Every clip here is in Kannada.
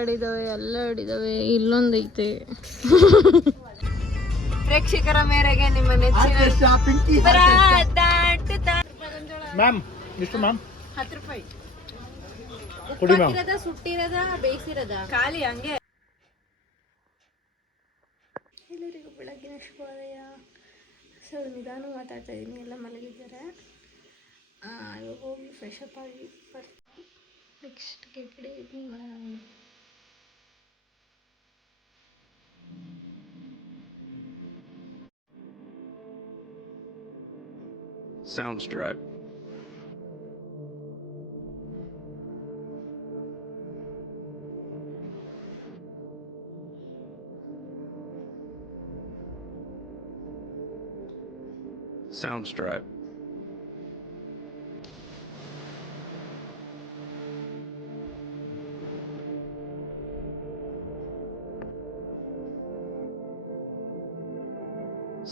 ಆಡಿದಾವೆ ಇಲ್ಲೊಂದೈತೆ. ಪ್ರೇಕ್ಷಕರ ಮೇರೆಗೆ ನಿಮ್ಮ ನೆಚ್ಚಿನ ಮ್ಯಾಮ್ ಎಷ್ಟು ಮ್ಯಾಮ್? 10 ರೂಪಾಯಿ. ಕೊಡಿ ಮ್ಯಾಮ್. ಸುಟ್ಟಿರದ ಬೇಯಿಸಿರದ ಖಾಲಿ ಹಂಗೆ. ಎಲ್ಲರಿಗೂ ಬೆಳಗ್ಗಿನ ಶುಭೋದಯ. ಸೊ ನಿಧಾನ ಮಾತಾಡ್ತಾ ಇದ್ದೀನಿ, ಎಲ್ಲ ಮಲಗಿದ್ದಾರೆ. ಇವಾಗ ಹೋಗಿ ಫ್ರೆಶ್ ಅಪ್ ಆಗಿ ಬರ್ತೀನಿ. ನೆಕ್ಸ್ಟ್ ಕೆಳಗಡೆ Soundstripe. Soundstripe.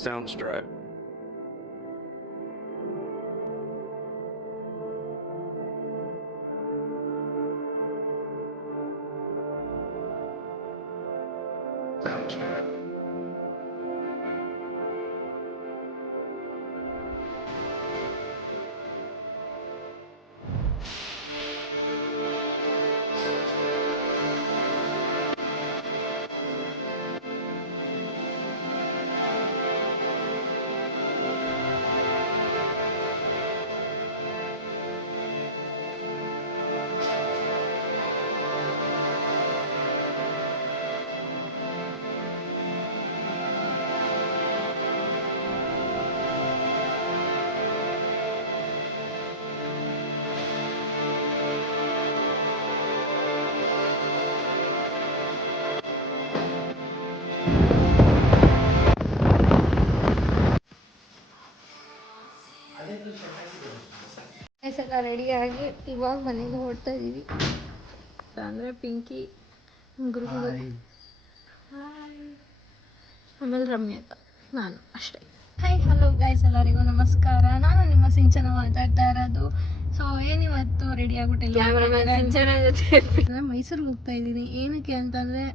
Soundstripe. ಎಲ್ಲ ರೆಡಿಯಾಗಿ ಇವಾಗ ಮನೆಗೆ ಹೊರಡ್ತಾ ಇದ್ದೀವಿ. ಅಂದರೆ ಪಿಂಕಿ, ಗುರುಗಳು, ಆಮೇಲೆ ರಮ್ಯಕ್ಕ, ನಾನು ಅಷ್ಟೇ. ಹಾಯ್ ಹಲೋ ಗೈಸ್, ಎಲ್ಲರಿಗೂ ನಮಸ್ಕಾರ. ನಾನು ನಿಮ್ಮ ಸಿಂಚನ ಮಾತಾಡ್ತಾ ಇರೋದು. ಸೊ ಏನಿವತ್ತು ರೆಡಿ ಆಗ್ಬಿಟ್ಟಿಲ್ಲ, ಸಿಂಚನ ಜೊತೆ ಮೈಸೂರಿಗೆ ಹೋಗ್ತಾ ಇದ್ದೀನಿ. ಏನಕ್ಕೆ ಅಂತಂದರೆ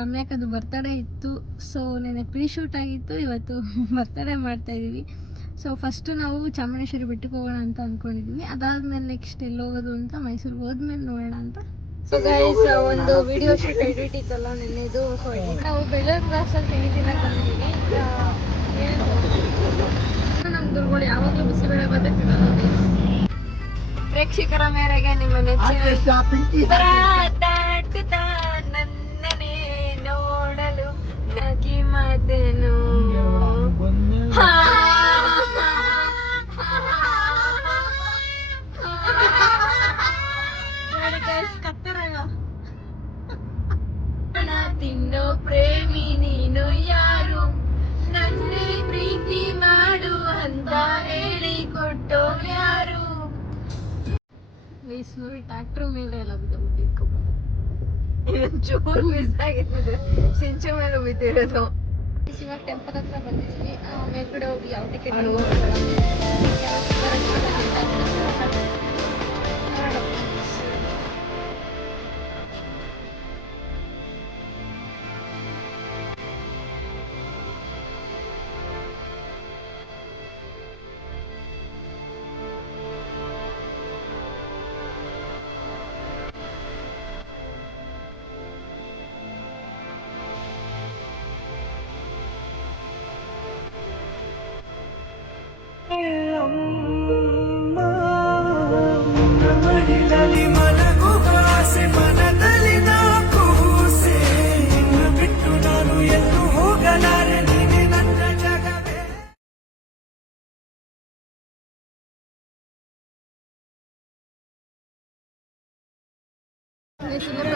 ರಮ್ಯಾಕದು ಬರ್ತಡೇ ಇತ್ತು. ಸೊ ನೆನ್ನೆ ಪ್ರೀ ಶೂಟ್ ಆಗಿತ್ತು, ಇವತ್ತು ಬರ್ತಡೇ ಮಾಡ್ತಾಯಿದ್ದೀವಿ. ಸೊ ಫಸ್ಟು ನಾವು ಚಾಮುಂಡೇಶ್ವರಿ ಬೆಟ್ಟಕ್ಕೆ ಹೋಗೋಣ ಅಂತ ಅಂದ್ಕೊಂಡಿದ್ವಿ. ಅದಾದಮೇಲೆ ನೆಕ್ಸ್ಟ್ ಎಲ್ಲಿ ಹೋಗೋದು ಅಂತ ಮೈಸೂರಿಗೆ ಹೋದ್ಮೇಲೆ ನೋಡೋಣ ಅಂತ. ಸೊ ಗೈಸ್, ಒಂದು ವಿಡಿಯೋ ಶೂಟ್ ಎಡಿಟ್ ಇತ್ತಲ್ಲ ನೆನ್ನೆದು, ನಾವು ಬೆಳ್ಳೂರು ಕ್ರಾಸಲ್ಲಿ ತಿಂಡಿ ತಿನ್ನಕ್ಕೆ ಬಂದಿದ್ದೀವಿ. ನಮ್ಮ ದುರ್ಗಳು ಯಾವಾಗಲೂ ಬಿಸಿಬೇಳೆ ಬಾತ್ ತಿನ್ನೋದು. ಪ್ರೇಕ್ಷಕರ ಮೇರೆಗೆ ನಿಮ್ಮ ನೆಚ್ಚಿನ ನನ್ನನೇ ನೋಡಲು ನಗಿ ಮಾತೇನು ತಿನ್ನೋ ಪ್ರೇಮಿ ನೀನು ಯಾರು, ನನ್ನೇ ಪ್ರೀತಿ ಮಾಡು ಅಂತ ಹೇಳಿ ಕೊಟ್ಟೋರು ಯಾರು. ನೋಡಿ ಟ್ಯಾಕ್ಟರ್ ಮೇಲೆ ಎಲ್ಲ ಬಿದ್ದೋಗ್ಬೇಕು. ಚೂರು ಮಿಸ್ ಆಗಿರ್ತದೆ, ಸಿಂಚು ಮೇಲೆ ಬಿದ್ದಿರೋದು. ಇವಾಗ ಟೆಂಪಲ್ ಹತ್ರ ಬಂದಿದ್ದೀವಿ. ಮೇಲ್ಗಡೆ ಹೋಗಿ ಯಾವ ಟಿಕೆಟ್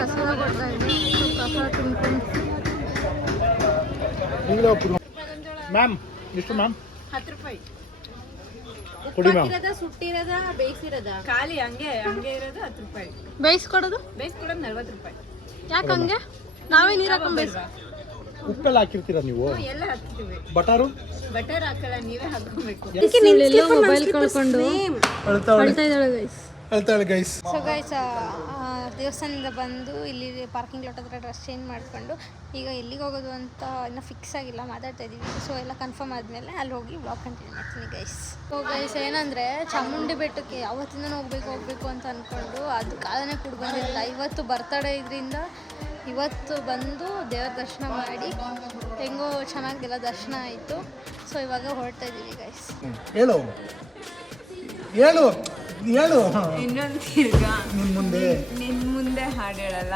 ಪ್ರಸಾದ ಕೊಡ್ತಾ ಇದ್ವಿ. ಪ್ರಸಾದ ತಿನ್ಕೊಂಡು ಮ್ಯಾಮ್ ಎಷ್ಟು ಮ್ಯಾಮ್? 10 ರೂಪಾಯಿ. ಕೊಡಿ ಮ್ಯಾಮ್. ಸುಟ್ಟಿರದ ಬೇಯಿಸಿರದ ಖಾಲಿ ಹಂಗೆ ಇರೋದು 10 ರೂಪಾಯಿ. ಬೇಯಿಸ್ಕೊಡೋದು 40 ರೂಪಾಯಿ. ಯಾಕೆ ಹಂಗೆ? ನಾವೇ ನೀರು ಹಾಕೊಂಡು ಉಪ್ಪೆಲ್ಲ ಹಾಕಿರ್ತೀರಾ ನೀವು? ಎಲ್ಲ ಹಾಕ್ತೀವಿ. ಬಟರ್ ಹಾಕಲ್ಲ, ನೀವೇ ಹಾಕೋಬೇಕು. ಮೊಬೈಲ್ ಕಳ್ಕೊಂಡು ಅಳ್ತಾ ಇದ್ದಾಳೆ ಗೈಸ್. ಅಳ್ತಾಳೆ ಗೈಸ್. ಸೊ ಗೈಸ್ ದೇವಸ್ಥಾನದಿಂದ ಬಂದು ಇಲ್ಲಿ ಪಾರ್ಕಿಂಗ್ ಲಾಟ್ ಹತ್ರ ಡ್ರೆಸ್ ಚೇಂಜ್ ಮಾಡಿಕೊಂಡು ಈಗ ಎಲ್ಲಿಗೆ ಹೋಗೋದು ಅಂತ ಇನ್ನೂ ಫಿಕ್ಸ್ ಆಗಿಲ್ಲ, ಮಾತಾಡ್ತಾ ಇದ್ದೀವಿ. ಸೊ ಎಲ್ಲ ಕನ್ಫರ್ಮ್ ಆದಮೇಲೆ ಅಲ್ಲಿ ಹೋಗಿ ಬ್ಲಾಗ್ ಕಂಟಿನ್ಯೂ ಮಾಡ್ತೀನಿ ಗೈಸ್. ಸೊ ಗೈಸ್ ಏನಂದರೆ ಚಾಮುಂಡಿ ಬೆಟ್ಟಕ್ಕೆ ಯಾವತ್ತಿಂದ ಹೋಗಬೇಕು ಅಂತ ಅಂದ್ಕೊಂಡು ಅದು ಕಾಲನೇ ಕೂಡ ಬಂದಿರಲಿಲ್ಲ. ಇವತ್ತು ಬರ್ತಡೇ ಇದರಿಂದ ಇವತ್ತು ಬಂದು ದೇವರ ದರ್ಶನ ಮಾಡಿ ಹೆಂಗೋ ಚೆನ್ನಾಗೆಲ್ಲ ದರ್ಶನ ಆಯಿತು. ಸೊ ಇವಾಗ ಹೊರಡ್ತಾ ಇದ್ದೀವಿ ಗೈಸ್. ಹೇಳು ಹೇಳು ಹೇಳು. ಇನ್ನೊಂದು ತಿರ್ಗ ನಿನ್ ಮುಂದೆ ಹಾಡು ಹೇಳಲ್ಲ,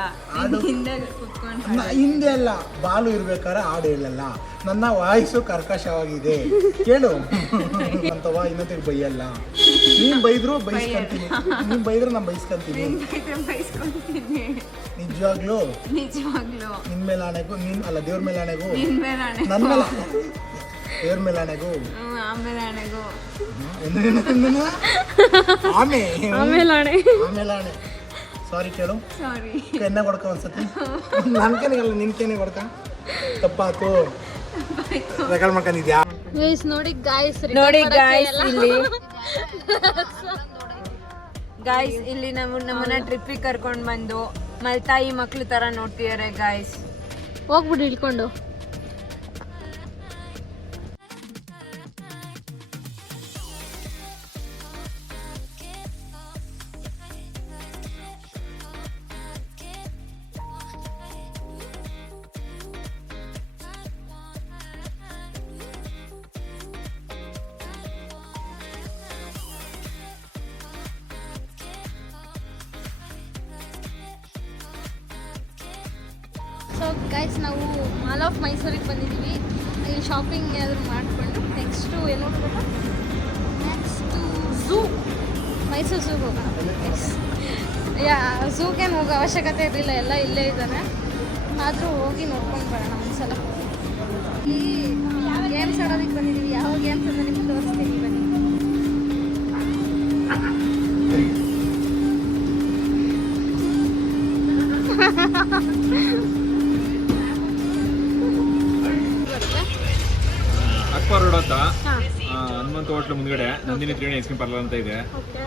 ಹಿಂದೆ ಕುತ್ಕೊಂಡು ಹಿಂದೆ ಅಲ್ಲ, ಬಾಲು ಇರ್ಬೇಕಾದ್ರೆ ಹಾಡು ಹೇಳಲ್ಲ. ನನ್ನ ವಾಯ್ಸು ಕರ್ಕಶವಾಗಿದೆ ಕೇಳು ಅಂತವಾ. ಇನ್ನೊತ್ತಿಗೆ ಬೈಯಲ್ಲ. ನೀನ್ ಬೈದ್ರು ಬೈಸ್ಕೊಂತೀನಿ, ನೀನ್ ಬೈದ್ರೆ ನಾನು ಬೈಸ್ಕೊಂತೀನಿ. ಬೈಸ್ಕೊಂತೀನಿ ನಿಜವಾಗ್ಲೂ ನಿನ್ ಮೇಲೆ ಆಣೆಗೂ, ನೀನ್ ಅಲ್ಲ ದೇವ್ರ ಮೇಲೆ ಆಣೆಗೂ, ನನ್ನ ಮೇಲೆ ದೇವ್ರ ಮೇಲೆ ಆಣೆಗೂ, ಆಮೇಲೆ ಆಣೆಗೂ, ಆಮೇಲೆ ಆಣೆ. ಸಾರಿ ಕೇಳು. ಸಾರಿ ಕೆನ್ನೆ ಕೊಡ್ಕ ಒಂದ್ಸತಿ. ನನ್ ಕೆನೆಗಲ್ಲ, ನಿನ್ ಕೆನೆ ಕೊಡ್ಕ. ತಪ್ಪಾತು. ರೆಕಾರ್ಡ್ ಮಾಡ್ಕೊಂಡಿದ್ಯಾ ಗೈಸ್? ನೋಡಿ ಗಾಯ್ಸ್ ಇಲ್ಲಿ ನಮ್ಮನ್ನ ಟ್ರಿಪ್ಪಿಗೆ ಕರ್ಕೊಂಡು ಬಂದು ಮಲ್ತಾಯಿ ಮಕ್ಳು ತರ ನೋಡ್ತಿದಾರೆ ಗಾಯ್ಸ್. ಹೋಗ್ಬಿಟ್ಟು ಇಳ್ಕೊಂಡು ಸೊ ಗೈಸ್ ನಾವು ಮಾಲ್ ಆಫ್ ಮೈಸೂರಿಗೆ ಬಂದಿದ್ದೀವಿ. ಇಲ್ಲಿ ಶಾಪಿಂಗ್ ಏನಾದರೂ ಮಾಡಿಕೊಂಡು ನೆಕ್ಸ್ಟು ಏನು ನೋಡ್ಬೇಕು, ನೆಕ್ಸ್ಟು ಝೂ, ಮೈಸೂರು ಝೂಗೆ ಹೋಗೋಣ ಗೈಸ್. ಝೂಗೇನು ಹೋಗೋ ಅವಶ್ಯಕತೆ ಇರಲಿಲ್ಲ, ಎಲ್ಲ ಇಲ್ಲೇ ಇದ್ದಾನೆ. ಆದರೂ ಹೋಗಿ ನೋಡ್ಕೊಂಡು ಬರೋಣ ಒಂದ್ಸಲ. ಇಲ್ಲಿ ಗೇಮ್ಸ್ ಆಡೋದಕ್ಕೆ ಬಂದಿದ್ದೀವಿ. ಯಾವ ಗೇಮ್ಸ್ ಅಂತ ನಿಮ್ಗೆ ತೋರಿಸ್ತೀನಿ ಬನ್ನಿ. ಅಕ್ಬರ್ ರೋಡ್ ಅಂತ ಹನುಮಂತ ಹೋಟ್ಲು ಮುಂದ್ಗಡೆ Nandini Triveni ice cream parlour ಅಂತ ಇದೆ.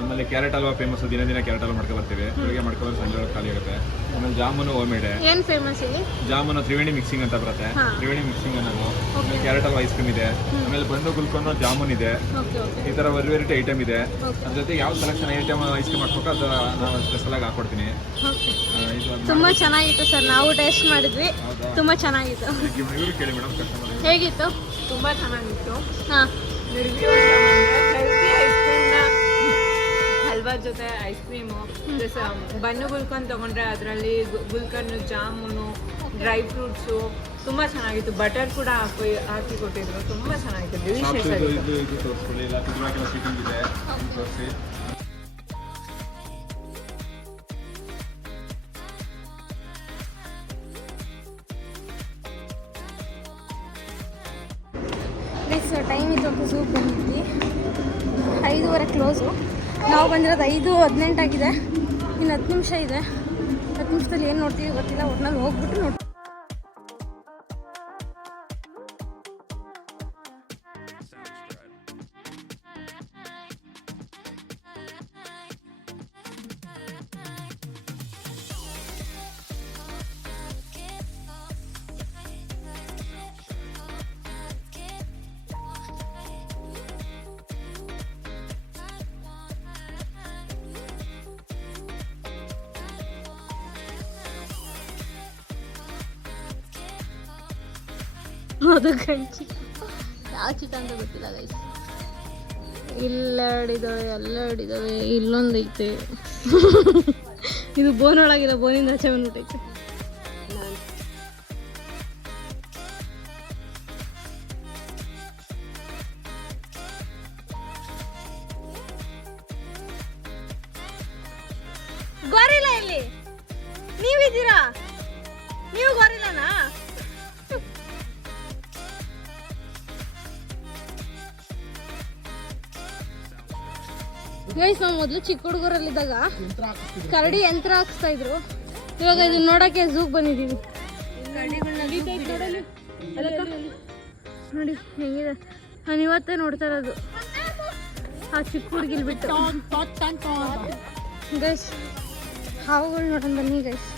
ಆಮೇಲೆ ಕ್ಯಾರೆಟ್ ಹಲ್ವಾ ಫೇಮಸ್, ದಿನ ಕ್ಯಾರೆಟ್ ಹಲ್ವಾ ಮಾಡ್ಕೊ ಬರ್ತೀವಿ. ಬೆಳಿಗ್ಗೆ ಮಾಡ್ಕೊಂಡು ಸಂಜೆ ಒಳಗೆ ಖಾಲಿ ಆಗುತ್ತೆ. ಆಮೇಲೆ ಜಾಮೂನು ಹೋಮ್ ಮೇಡ್, ಏನು ಫೇಮಸ್ ಇಲ್ಲಿ? ಜಾಮೂನು ತ್ರಿವೇಣಿ ಮಿಕ್ಸಿಂಗ್ ಅಂತ ಬರುತ್ತೆ. ತ್ರಿವೇಣಿ ಮಿಕ್ಸಿಂಗ್ ಅನ್ನೋದು. ಆಮೇಲೆ ಕ್ಯಾರೆಟ್ ಹಲ್ವಾ ಐಸ್ ಕ್ರೀಮ್ ಇದೆ. ಆಮೇಲೆ ಬಂದು ಗುಲ್ಕೊಂಡು ಜಾಮೂನ್ ಇದೆ. ಈ ತರ ವೆರೈಟಿ ಐಟಮ್ ಇದೆ. ಅದ್ರ ಜೊತೆ ಯಾವ ಸೆಲೆಕ್ಷನ್ ಐಟಮ್ ಐಸ್ ಕ್ರೀಮ್ ಮಾಡ್ಬೇಕು ಅದು ನಾನು ಸ್ಪೆಷಲ್ ಆಗಿ ಹಾಕೊಡ್ತೀನಿ. ತುಂಬಾ ಚೆನ್ನಾಗಿತ್ತು ಸರ್, ನಾವು ಟೇಸ್ಟ್ ಮಾಡಿದ್ವಿ. ತುಂಬಾ ಚೆನ್ನಾಗಿತ್ತು. ಇವರು ಕೇಳಿ ಮೇಡಮ್, ಕಸ್ಟಮರ್ ಹೇಗಿತ್ತು? ತುಂಬಾ ಚೆನ್ನಾಗಿತ್ತು. ಹಾಂ, ರಿವ್ಯೂ ಅಂತ ಬಂದ್ರೆ ಹೆಲ್ತಿ ಐಸ್ ಕ್ರೀಮ್ನ ಹಲ್ವಾ ಜೊತೆ ಐಸ್ ಕ್ರೀಮು ಬನ್ನು ಗುಲ್ಕನ್ ತೊಗೊಂಡ್ರೆ ಅದರಲ್ಲಿ ಗುಲ್ಕನ್ನು, ಜಾಮೂನು, ಡ್ರೈ ಫ್ರೂಟ್ಸು ತುಂಬ ಚೆನ್ನಾಗಿತ್ತು. ಬಟರ್ ಕೂಡ ಹಾಕಿ ಕೊಟ್ಟಿದ್ರು. ತುಂಬ ಚೆನ್ನಾಗಿತ್ತು, ಡಿಲಿಷಿಯಸ್ ಆಗಿತ್ತು. ಇದು ತೋರಿಸ್ಕೊಳ್ಳಿ, ಇಲ್ಲ ಕುದುರಾಕೆಲ್ಲ ಸೀಟಿಂಗ್ ಇದೆ ತೋರಿಸಿ. ಟೈಮ್ ಇತ್ತು ಝೂಗೆ ಬಂದಿದ್ವಿ. 5:15 ಕ್ಲೋಸು. ನಾವು ಬಂದಿರೋದು 5:18 ಆಗಿದೆ. ಇನ್ನು 10 ನಿಮಿಷ ಇದೆ. 10 ನಿಮಿಷದಲ್ಲಿ ಏನು ನೋಡ್ತೀವಿ ಗೊತ್ತಿಲ್ಲ. ಒಟ್ನಲ್ಲಿ ಹೋಗ್ಬಿಟ್ಟು ನೋಡಿ. ಅದು ಗಂಚಿ ಯಾವ ಚಿಟ ಅಂತ ಗೊತ್ತಿಲ್ಲ ಗೈಸ್. ಇಲ್ಲ ಹಿಡಿದವೆ, ಎಲ್ಲ ಹಿಡಿದವೆ. ಇಲ್ಲೊಂದು ಐತೆ. ಇದು ಬೋನ್ ಒಳಗಿದೆ, ಬೋನಿಂದ ಆಚೆ ಬಂದ್ಬಿಟ್ಟೈತೆ. ಗೋರಿಲ್ಲ ಇಲ್ಲಿ ನೀವಿದ್ದೀರಾ? ನೀವು ಗೋರಿಲ್ಲನಾ? ಗೈಸ್, ನಾವು ಮೊದಲು ಚಿಕ್ಕ ಹುಡುಗರಲ್ಲಿದ್ದಾಗ ಕರಡಿ ಯಂತ್ರ ಹಾಕ್ಸ್ತಾ ಇದ್ರು. ಇವಾಗ ಇದನ್ನ ನೋಡಕ್ಕೆ ಝೂಗ್ ಬಂದಿದ್ದೀವಿ. ನೋಡಿ ಹೆಂಗಿದೆ. ನಾನು ಇವತ್ತೇ ನೋಡ್ತಾ ಇರೋದು ಆ ಚಿಕ್ಕ ಹುಡುಗಿಲ್ ಬಿಟ್ಟು. ಗೈಸ್ ಹಾವುಗಳು ನೋಡೋಣ ಬನ್ನಿ ಗೈಸ್.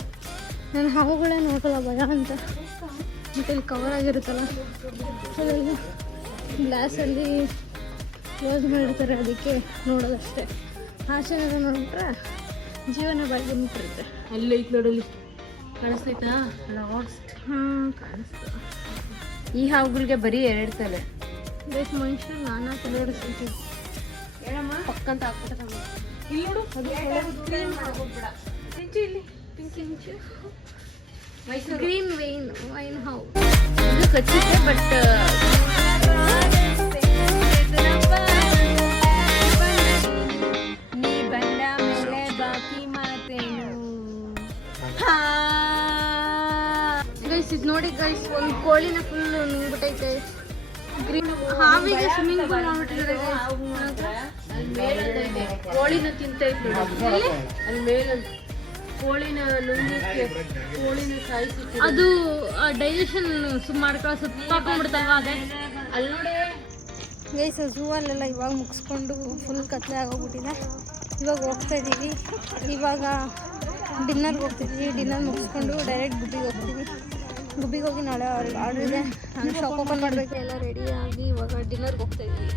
ನಾನು ಹಾವುಗಳೇ ನೋಡಲ್ಲ, ಭಯ ಅಂತ. ಮತ್ತು ಇಲ್ಲಿ ಕವರ್ ಆಗಿರುತ್ತಲ್ಲ ಅದರಲ್ಲಿ ಗ್ಲಾಸಲ್ಲಿ ಕ್ಲೋಸ್ ಮಾಡಿರ್ತಾರೆ, ಅದಕ್ಕೆ ನೋಡೋದಷ್ಟೇ. ಆಚೆ ನೋಡಿಬಿಟ್ರೆ ಜೀವನ ಬಾಯಿ ಬಂದ್ಬಿಟ್ಟಿರುತ್ತೆ. ಅಲ್ಲಿ ಐತೆ ನೋಡಲ್ಲಿ ಕಾಣಿಸ್ತೈತಾ? ಕಾಣಿಸ್ತು. ಈ ಹಾವುಗಳಿಗೆ ಬರೀ 2 ತಲೆ. ಗೈಸ್ ಮನುಷ್ಯರು ನಾನಾ ತಲೆ ಹೊಡಿಸ್ತಿದ್ದೀವಿ. ಪಕ್ಕಂತ ಹಾಕ್ಬಿಟ್ಟ ಇಲ್ಲಿ ನೋಡು. ಗ್ರೀನ್ ವೈನ್ ಹಾವು ಇದು ಕಚ್ಚಿದೆ, ಬಟ್ ನೀ ಬಂದ ಮೇಲೆ ಬಾಕಿ ಮಾತೇನು. ಗೈಸ್ ಇದು ನೋಡಿ ಗೈಸ್, ಒಂದು ಕೋಳಿನ ಫುಲ್ ನುಂಗ್ಬಿಟ್ಟೈತೆ. ಗ್ರೀನ್ ಹಾವಿಗೆ ಸ್ವಿಮ್ಮಿಂಗ್ ಪೂಲ್ ಮಾಡ್ಬಿಟ್ಟಿದ್ದಾರೆ. ಕೋಳಿನ ತಿಂತೈತೆ ನೋಡಿ ಅಲ್ಲಿ ಮೇಲೆ. ಕೋಳಿನ ನುಂಗಿಕ್ಕೆ, ಕೋಳಿನ ಸಾಯಿಸಿ ಅದು ಡೈಜೆಷನ್ ಮಾಡ್ಕೊಳ್ಳೋ ಸುತ್ತಾಕೊಂಡ್ಬಿಡ್ತಲ್ವ ಅದೇ. ಅಲ್ಲಿ ನೋಡಿ. ಗೈಸ್ ಝೂ ಅಲ್ಲೆಲ್ಲ ಇವಾಗ ಮುಗಿಸ್ಕೊಂಡು ಫುಲ್ ಕತ್ಲೆ ಆಗೋಗ್ಬಿಟ್ಟಿದೆ. ಇವಾಗ ಹೋಗ್ತಾ ಇದ್ದೀವಿ. ಇವಾಗ ಡಿನ್ನರ್ಗೆ ಹೋಗ್ತಿದ್ದೀವಿ. ಡಿನ್ನರ್ ಮುಗಿಸ್ಕೊಂಡು ಡೈರೆಕ್ಟ್ ಗುಬ್ಬಿಗೆ ಹೋಗ್ತೀವಿ. ಗುಬ್ಬಿಗೆ ಹೋಗಿ ನಾಳೆ ಆರ್ಡ್ರ್ ಇದೆ, ನಾನು ಶಾಪ್ ಓಪನ್ ಮಾಡಬೇಕು. ಎಲ್ಲ ರೆಡಿಯಾಗಿ ಇವಾಗ ಡಿನ್ನರ್ಗೆ ಹೋಗ್ತಾ ಇದ್ದೀವಿ.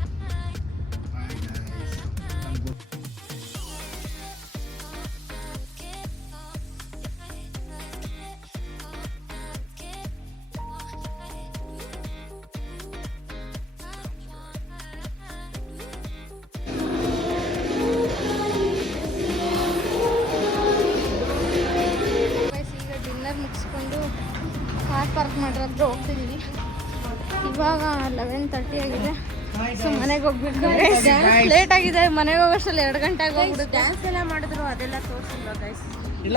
ಈಗ ಡಿನ್ನರ್ ಮುಗಿಸ್ಕೊಂಡು ಕಾರ್ ಪಾರ್ಕ್ ಮಾಡಿರೋ ಹತ್ರ ಹೋಗ್ತಿದ್ದೀವಿ. ಇವಾಗ 11:30 ಆಗಿದೆ. ಸೊ ಮನೆಗೆ ಹೋಗ್ಬೇಕು. ಲೇಟ್ ಆಗಿದೆ, ಮನೆಗೆ ಹೋಗೋಷ್ಟರಲ್ಲಿ 2 ಗಂಟೆ ಆಗೋಗ್ಬಿಡುತ್ತೆ. ಡ್ಯಾನ್ಸ್ ಎಲ್ಲ ಮಾಡಿದ್ರು ಅದೆಲ್ಲ ತೋರಿಸಿಲ್ವಾ ಗೈಸ್? ಇಲ್ಲ